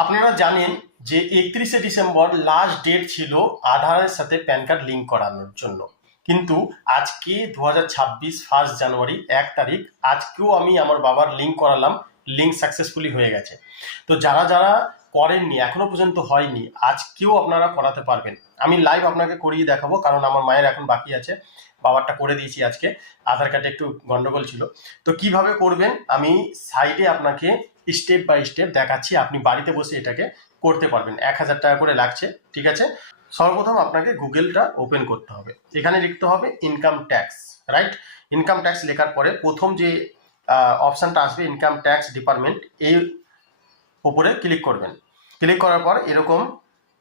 আপনারা জানেন যে 31শে ডিসেম্বর লাস্ট ডেট ছিল আধারের সাথে প্যান কার্ড লিঙ্ক করানোর জন্য। কিন্তু আজকে 2026 ফার্স্ট জানুয়ারি 1 তারিখ, আজকেও আমি আমার বাবার লিঙ্ক করালাম, লিঙ্ক সাকসেসফুলি হয়ে গেছে। তো যারা যারা করেননি, এখনো পর্যন্ত হয়নি, আজকেও আপনারা করাতে পারবেন। আমি লাইভ আপনাকে করিয়ে দেখাবো, কারণ আমার মায়ের এখন বাকি আছে, বাবারটা করে দিয়েছি আজকে। আধার কার্ডে একটু গন্ডগোল ছিল। তো কিভাবে করবেন আমি সাইডে আপনাকে স্টেপ বাই স্টেপ দেখাচ্ছি, আপনি বাড়িতে বসে এটাকে করতে পারবেন। 1000 টাকা করে লাগছে, ঠিক আছে। সর্বপ্রথম আপনাকে গুগলটা ওপেন করতে হবে, এখানে লিখতে হবে income tax, right. Income tax লেখার পরে প্রথম যে অপশানটা আসবে ইনকাম ট্যাক্স ডিপার্টমেন্ট, এই উপরে ক্লিক করবেন। ক্লিক করার পর এরকম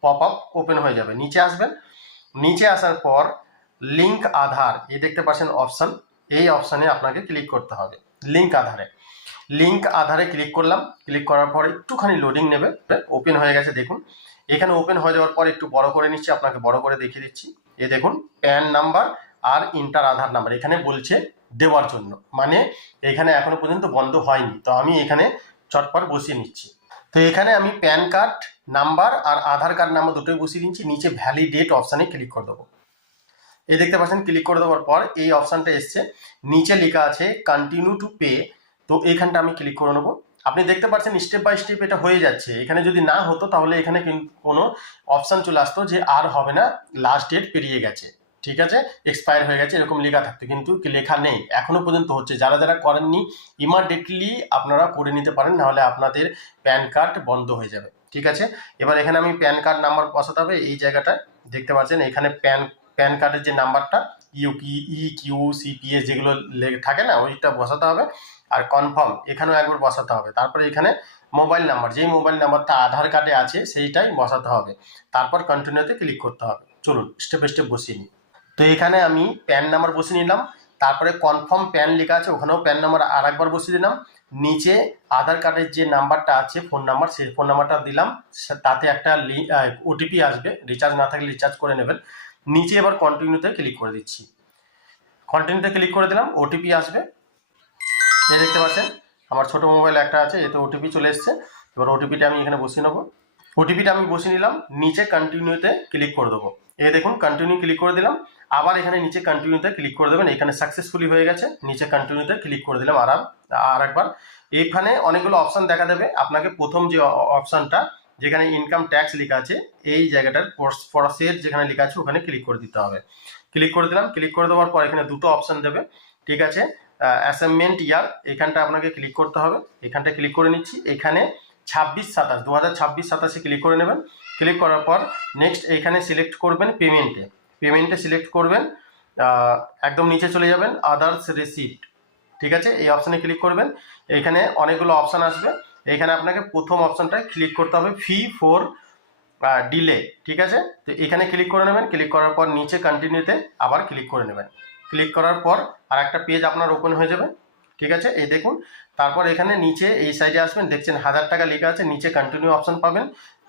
পপ আপ ওপেন হয়ে যাবে, নিচে আসবেন। নিচে আসার পর লিঙ্ক আধার, এই দেখতে পাচ্ছেন অপশান, এই অপশানে আপনাকে ক্লিক করতে হবে। লিঙ্ক আধারে ক্লিক করলাম। ক্লিক করার পর একটুখানি লোডিং নেবে, ওপেন হয়ে গেছে দেখুন। এখানে ওপেন হয়ে যাওয়ার পর একটু বড় করে নিচ্ছি, আপনাকে বড় করে দেখিয়ে দিচ্ছি। এই দেখুন প্যান নাম্বার আর ইন্টার আধার নাম্বার এখানে বলছে দেওয়ার জন্য, মানে এখানে এখনো পর্যন্ত বন্ধ হয়নি। তো আমি এখানে চটপট বসিয়ে নিচ্ছি। তো এখানে আমি প্যান কার্ড নাম্বার আর আধার কার্ড নাম্বার দুটোই বসিয়ে নিচ্ছি। নিচে ভ্যালিডেট অপশানে ক্লিক করে দেবো। এই দেখতে পাচ্ছেন ক্লিক করে দেওয়ার পর এই অপশানটা এসছে, নিচে লেখা আছে কন্টিনিউ টু পে। তো এইখানটা আমি ক্লিক করে নেবো। আপনি দেখতে পাচ্ছেন স্টেপ বাই স্টেপ এটা হয়ে যাচ্ছে। এখানে যদি না হতো তাহলে এখানে কোনো অপশান চলে আসতো যে আর হবে না, লাস্ট ডেট পেরিয়ে গেছে, ঠিক আছে, এক্সপায়ার হয়ে গেছে, এরকম লেখা থাকতো। কিন্তু লেখা নেই, এখনো পর্যন্ত হচ্ছে। যারা যারা করেননি ইমিডিয়েটলি আপনারা করে নিতে পারেন, নাহলে আপনাদের প্যান কার্ড বন্ধ হয়ে যাবে, ঠিক আছে। এবার এখানে আমি প্যান কার্ড নাম্বার বসাতে হবে। এই জায়গাটায় দেখতে পাচ্ছেন এখানে প্যান কার্ডের যে নাম্বারটা ইউ কিউ সিপিএস যেগুলো থাকে না, ওইটা বসাতে হবে। আর কনফার্ম এখানেও একবার বসাতে হবে। তারপরে এখানে মোবাইল নাম্বার, যেই মোবাইল নাম্বারটা আধার কার্ডে আছে সেইটাই বসাতে হবে। তারপর কন্টিনিউতে ক্লিক করতে হবে। চলুন স্টেপ স্টেপ বসিয়ে নিই। তো এখানে আমি প্যান নাম্বার বসিয়ে নিলাম। তারপরে কনফার্ম প্যান লেখা আছে, ওখানেও প্যান নাম্বার আর একবার বসিয়ে দিলাম। নিচে আধার কার্ডের যে নাম্বারটা আছে ফোন নাম্বার, সেই ফোন নাম্বারটা দিলাম। তাতে একটা ওটিপি আসবে, রিচার্জ না থাকলে রিচার্জ করে নেবেন। নিচে এবার কন্টিনিউতে ক্লিক করে দিচ্ছি। কন্টিনিউতে ক্লিক করে দিলাম, ওটিপি আসবে। এই দেখতে পাচ্ছেন আমার ছোট মোবাইল একটা আছে, এতে ওটিপি চলে এসছে। এবার ওটিপিটা আমি এখানে বসিয়ে নেবো। ওটিপিটা আমি বসিয়ে নিলাম, নিচে কন্টিনিউতে ক্লিক করে দেবো। এই দেখুন কন্টিনিউ ক্লিক করে দিলাম। আবার এখানে নিচে কন্টিনিউতে ক্লিক করে দেবেন। এখানে সাকসেসফুলি হয়ে গেছে, নিচে কন্টিনিউতে ক্লিক করে দিলাম আর একবার। এখানে অনেকগুলো অপশান দেখা দেবে। আপনাকে প্রথম যে অপশানটা যেখানে ইনকাম ট্যাক্স লেখা আছে, এই জায়গাটার প্রসেস যেখানে লেখা আছে ওখানে ক্লিক করে দিতে হবে। ক্লিক করে দিলাম। ক্লিক করে দেওয়ার পর এখানে দুটো অপশান দেবে, ঠিক আছে। অ্যাসাইনমেন্ট ইয়ার, এখানটা আপনাকে ক্লিক করতে হবে। এখানটা ক্লিক করে নিচ্ছি। এখানে 26-27 2026-27 ক্লিক করে নেবেন। ক্লিক করার পর নেক্সট এখানে সিলেক্ট করবেন পেমেন্টে সিলেক্ট করবেন। একদম নিচে চলে যাবেন আদার্স রিসিপ্ট, ঠিক আছে, এই অপশানে ক্লিক করবেন। এখানে অনেকগুলো অপশান আসবে। এখানে আপনাকে প্রথম অপশানটায় ক্লিক করতে হবে, ফি ফর ডিলে, ঠিক আছে। তো এখানে ক্লিক করে নেবেন। ক্লিক করার পর নিচে কন্টিনিউতে আবার ক্লিক করে নেবেন। ক্লিক করার পর আর একটা পেজ আপনার ওপেন হয়ে যাবে, ঠিক আছে, এই দেখুন। তারপর এখানে নিচে এই সাইডে আসবেন, দেখছেন 1000 টাকা লেখা আছে, নিচে কন্টিনিউ অপশান পাবেন,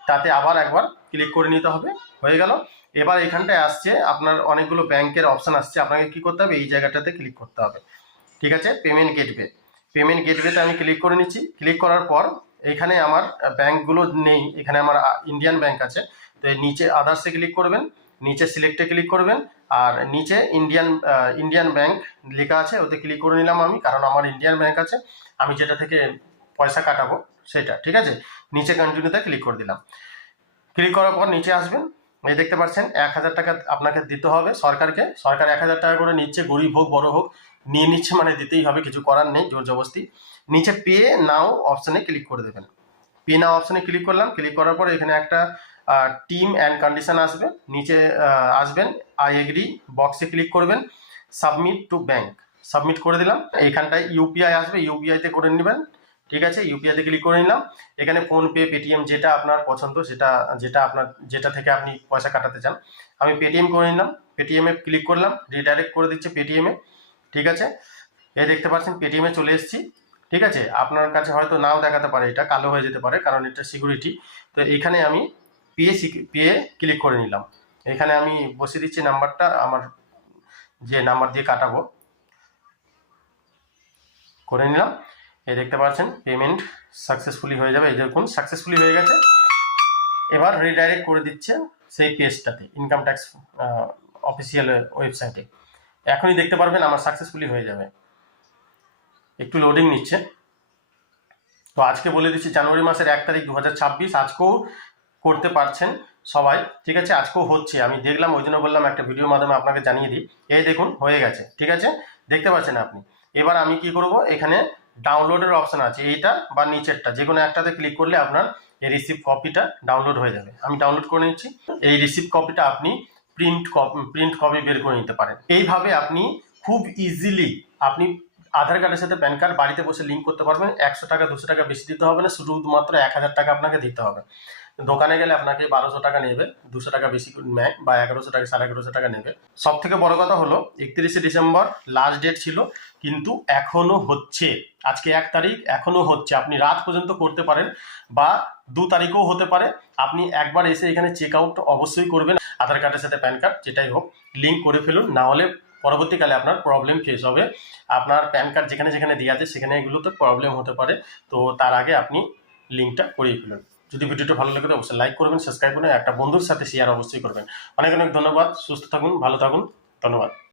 তাতে আবার একবার ক্লিক করে নিতে হবে। হয়ে গেল। এবার এখানটায় আসছে আপনার অনেকগুলো ব্যাংকের অপশান আসছে, আপনাকে কি করতে হবে, এই জায়গাটাতে ক্লিক করতে হবে, ঠিক আছে। পেমেন্ট গেটওয়েতে আমি ক্লিক করে নিচ্ছি। ক্লিক করার পর এখানে আমার ব্যাংকগুলো নেই, এখানে আমার ইন্ডিয়ান ব্যাংক আছে। তো নিচে আদার্সে ক্লিক করবেন, নিচে সিলেক্টে ক্লিক করবেন, আর নিচে ইন্ডিয়ান ব্যাংক লেখা আছে, ওতে ক্লিক করে নিলাম আমি, কারণ আমার ইন্ডিয়ান ব্যাংক আছে, আমি যেটা থেকে পয়সা কাটাবো সেটা, ঠিক আছে। নিচে কন্টিনিউতে ক্লিক করে দিলাম। ক্লিক করার পর নিচে আসবেন, এই দেখতে পাচ্ছেন 1000 টাকা আপনাকে দিতে হবে সরকারকে। সরকার 1000 টাকা করে নিচ্ছে, গরিব হোক বড় হোক নিয়ে নিচ্ছে, মানে দিতেই হবে, কিছু করার নেই, জোর জবরদস্তি। নিচে পে নাও অপশানে ক্লিক করে দেবেন। পে নাও অপশানে ক্লিক করলাম। ক্লিক করার পর এখানে একটা টিম অ্যান্ড কন্ডিশন আসবে, নিচে আসবেন, আই এগ্রি বক্সে ক্লিক করবেন, সাবমিট টু ব্যাংক, সাবমিট করে দিলাম। এইখানটায় ইউপিআই আসবে, ইউপিআইতে করে নেবেন, ঠিক আছে। ইউপিআইতে ক্লিক করে নিলাম। এখানে ফোনপে পেটিএম যেটা আপনার পছন্দ, যেটা থেকে আপনি পয়সা কাটাতে চান, আমি পেটিএম করে নিলাম। পেটিএমে ক্লিক করলাম, রিডাইরেক্ট করে দিচ্ছে পেটিএমে, ঠিক আছে। এই দেখতে পাচ্ছেন পেটিএমে চলে এসেছি, ঠিক আছে। আপনার কাছে হয়তো নাও দেখাতে পারে, এটা কালো হয়ে যেতে পারে, কারণ এটা সিকিউরিটি। তো এখানে আমি পে ক্লিক করে নিলাম। এখানে আমি বসিয়ে দিচ্ছি নাম্বারটা, আমার যে নাম্বার দিয়ে কাটাবো করে নিলাম। এই দেখতে পাচ্ছেন পেমেন্ট সাকসেসফুলি হয়ে যাবে, এই দেখুন সাকসেসফুলি হয়ে গেছে। এবার রিডাইরেক্ট করে দিচ্ছে সেই পেজটাতে, ইনকাম ট্যাক্স অফিসিয়াল ওয়েবসাইটে। এখনই দেখতে পারবেন আমার সাকসেসফুলি হয়ে যাবে। একটু লোডিং নিচ্ছে। তো আজকে বলে দিচ্ছি জানুয়ারি মাসের 1 তারিখ 2026, আজকেও করতে পারছেন সবাই, ঠিক আছে? আজকেও হচ্ছে, আমি দেখলাম, ওই জন্য বললাম একটা ভিডিওর মাধ্যমে আপনাকে জানিয়ে দিই। এই দেখুন হয়ে গেছে, ঠিক আছে? দেখতে পাচ্ছেন আপনি। এবার আমি কি করব, এখানে ডাউনলোডের অপশন আছে, এইটা বা নিচেরটা যে কোনো একটাতে ক্লিক করলে আপনার এই রিসিপ্ট কপিটা ডাউনলোড হয়ে যাবে। আমি ডাউনলোড করে নিচ্ছি। এই রিসিপ্ট কপিটা আপনি প্রিন্ট কপি বের করে নিতে পারেন। এইভাবে আপনি খুব ইজিলি আপনি আধার কার্ডের সাথে প্যান কার্ড বাড়িতে বসে লিঙ্ক করতে পারবেন। 100 টাকা 200 টাকা বেশি দিতে হবে না, শুধুমাত্র 1000 টাকা আপনাকে দিতে হবে। দোকানে গেলে আপনাকে 1200 টাকা নেবে, 200 টাকা বেশি নেয়, বা 1100 টাকা 1150 টাকা নেবে। সব থেকে বড় কথা হলো 31শে ডিসেম্বর লাস্ট ডেট ছিল, কিন্তু এখনো হচ্ছে। আজকে 1 তারিখ, এখনো হচ্ছে। আপনি রাত পর্যন্ত করতে পারেন, বা 2 তারিখও হতে পারে। আপনি একবার এসে এখানে চেক আউট অবশ্যই করবেন। আধার কার্ডের সাথে প্যান কার্ড যেটাই হোক লিঙ্ক করে ফেলুন, না হলে পরবর্তীকালে আপনার প্রবলেম ফেস হবে। আপনার প্যান কার্ড যেখানে যেখানে দেওয়া আছে সেখানে এগুলোতে প্রবলেম হতে পারে। তো তার আগে আপনি লিঙ্কটা করিয়ে ফেলুন। যদি ভিডিওটা ভালো লাগে অবশ্যই লাইক করবেন, সাবস্ক্রাইব করবেন, একটা বন্ধুর সাথে শেয়ার অবশ্যই করবেন। অনেক অনেক ধন্যবাদ। সুস্থ থাকুন, ভালো থাকুন, ধন্যবাদ।